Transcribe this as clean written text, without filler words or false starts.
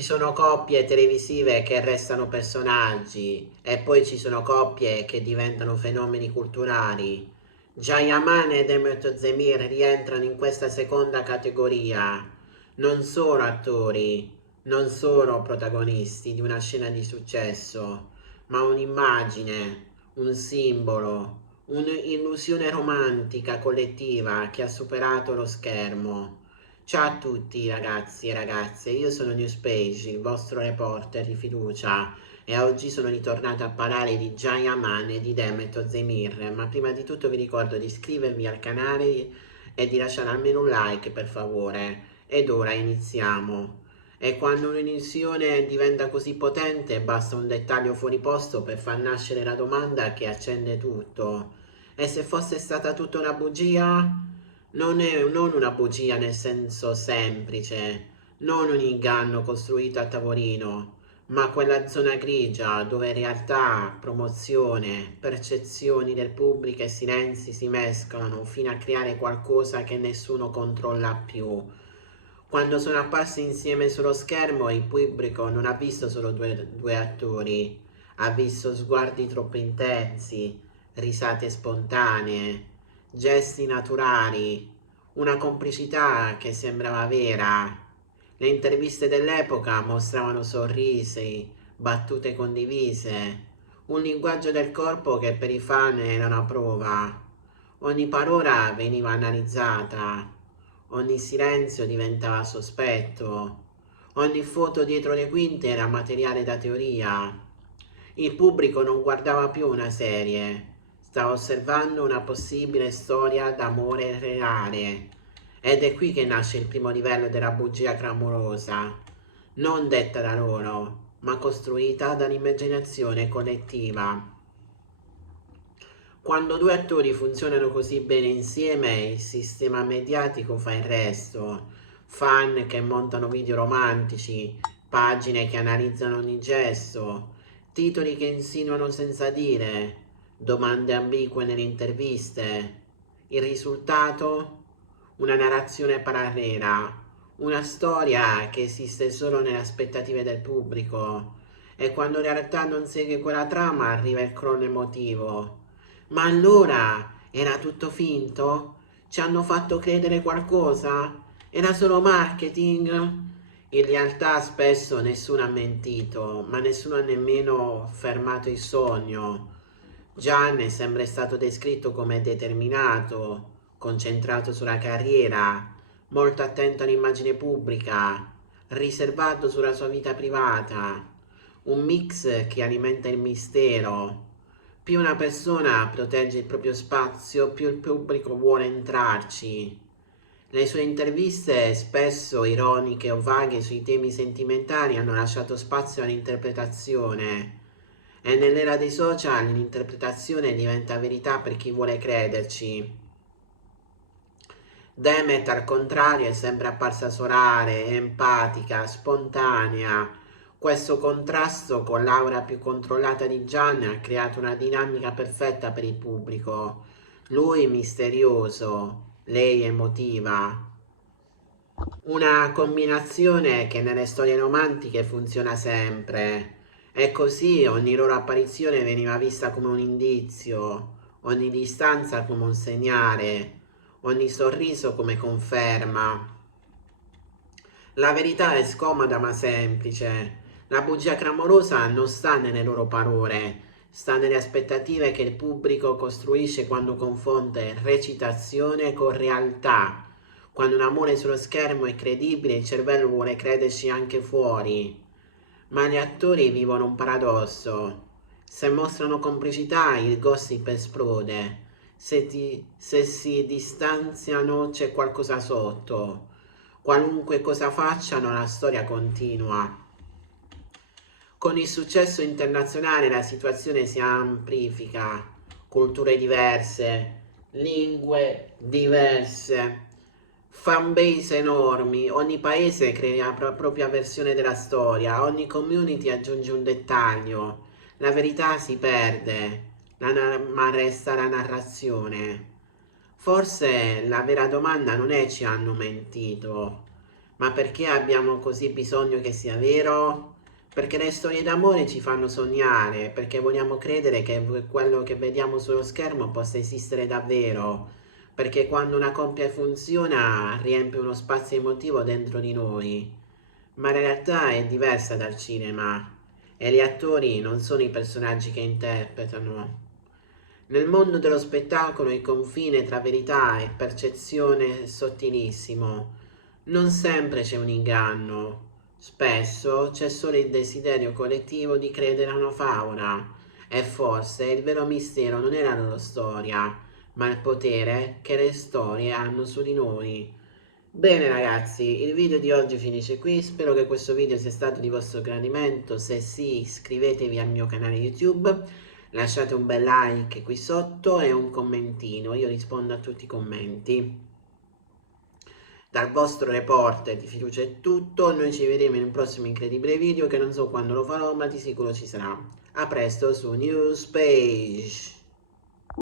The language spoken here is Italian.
Ci sono coppie televisive che restano personaggi e poi ci sono coppie che diventano fenomeni culturali. Jayaman e Demet Özdemir rientrano in questa seconda categoria. Non sono attori, non sono protagonisti di una scena di successo, ma un'immagine, un simbolo, un'illusione romantica collettiva che ha superato lo schermo. Ciao a tutti ragazzi e ragazze, io sono Newspage, il vostro reporter di fiducia e oggi sono ritornato a parlare di Jayaman e di Demet Özdemir, ma prima di tutto vi ricordo di iscrivervi al canale e di lasciare almeno un like per favore. Ed ora iniziamo. E quando un'illusione diventa così potente basta un dettaglio fuori posto per far nascere la domanda che accende tutto. E se fosse stata tutta una bugia? Non una bugia nel senso semplice, non un inganno costruito a tavolino, ma quella zona grigia dove realtà, promozione, percezioni del pubblico e silenzi si mescolano fino a creare qualcosa che nessuno controlla più. Quando sono apparsi insieme sullo schermo, il pubblico non ha visto solo due attori, ha visto sguardi troppo intensi, risate spontanee, gesti naturali, una complicità che sembrava vera. Le interviste dell'epoca mostravano sorrisi, battute condivise, un linguaggio del corpo che per i fan era una prova. Ogni parola veniva analizzata, ogni silenzio diventava sospetto, ogni foto dietro le quinte era materiale da teoria. Il pubblico non guardava più una serie, stava osservando una possibile storia d'amore reale. Ed è qui che nasce il primo livello della bugia clamorosa, non detta da loro, ma costruita dall'immaginazione collettiva. Quando due attori funzionano così bene insieme, il sistema mediatico fa il resto. Fan che montano video romantici, pagine che analizzano ogni gesto, titoli che insinuano senza dire, domande ambigue nelle interviste. Il risultato? Una narrazione parallela, una storia che esiste solo nelle aspettative del pubblico. E quando in realtà non segue quella trama arriva il crollo emotivo. Ma allora era tutto finto? Ci hanno fatto credere qualcosa? Era solo marketing? In realtà spesso nessuno ha mentito, ma nessuno ha nemmeno fermato il sogno. Gian è sempre stato descritto come determinato, concentrato sulla carriera, molto attento all'immagine pubblica, riservato sulla sua vita privata, un mix che alimenta il mistero. Più una persona protegge il proprio spazio, più il pubblico vuole entrarci. Le sue interviste, spesso ironiche o vaghe sui temi sentimentali, hanno lasciato spazio all'interpretazione. E nell'era dei social l'interpretazione diventa verità per chi vuole crederci. Demet, al contrario, è sempre apparsa solare, empatica, spontanea. Questo contrasto con l'aura più controllata di Gian ha creato una dinamica perfetta per il pubblico. Lui misterioso, lei emotiva. Una combinazione che nelle storie romantiche funziona sempre. E così ogni loro apparizione veniva vista come un indizio, ogni distanza come un segnale, ogni sorriso come conferma. La verità è scomoda ma semplice. La bugia clamorosa non sta nelle loro parole, sta nelle aspettative che il pubblico costruisce quando confonde recitazione con realtà. Quando un amore sullo schermo è credibile, il cervello vuole crederci anche fuori. Ma gli attori vivono un paradosso. Se mostrano complicità, il gossip esplode. Se si distanziano, c'è qualcosa sotto. Qualunque cosa facciano, la storia continua. Con il successo internazionale la situazione si amplifica, culture diverse, lingue diverse, fanbase enormi, ogni paese crea la propria versione della storia, ogni community aggiunge un dettaglio, la verità si perde, ma resta la narrazione. Forse la vera domanda non è ci hanno mentito, Ma perché abbiamo così bisogno che sia vero? Perché le storie d'amore ci fanno sognare, perché vogliamo credere che quello che vediamo sullo schermo possa esistere davvero, perché quando una coppia funziona riempie uno spazio emotivo dentro di noi, ma la realtà è diversa dal cinema e gli attori non sono i personaggi che interpretano. Nel mondo dello spettacolo il confine tra verità e percezione è sottilissimo. Non sempre c'è un inganno, spesso c'è solo il desiderio collettivo di credere a una favola. E forse il vero mistero non è la loro storia, ma il potere che le storie hanno su di noi. Bene ragazzi, il video di oggi finisce qui, spero che questo video sia stato di vostro gradimento, se sì iscrivetevi al mio canale YouTube, lasciate un bel like qui sotto e un commentino, io rispondo a tutti i commenti. Dal vostro reporter di fiducia è tutto, noi ci vedremo in un prossimo incredibile video che non so quando lo farò ma di sicuro ci sarà. A presto su Newspage!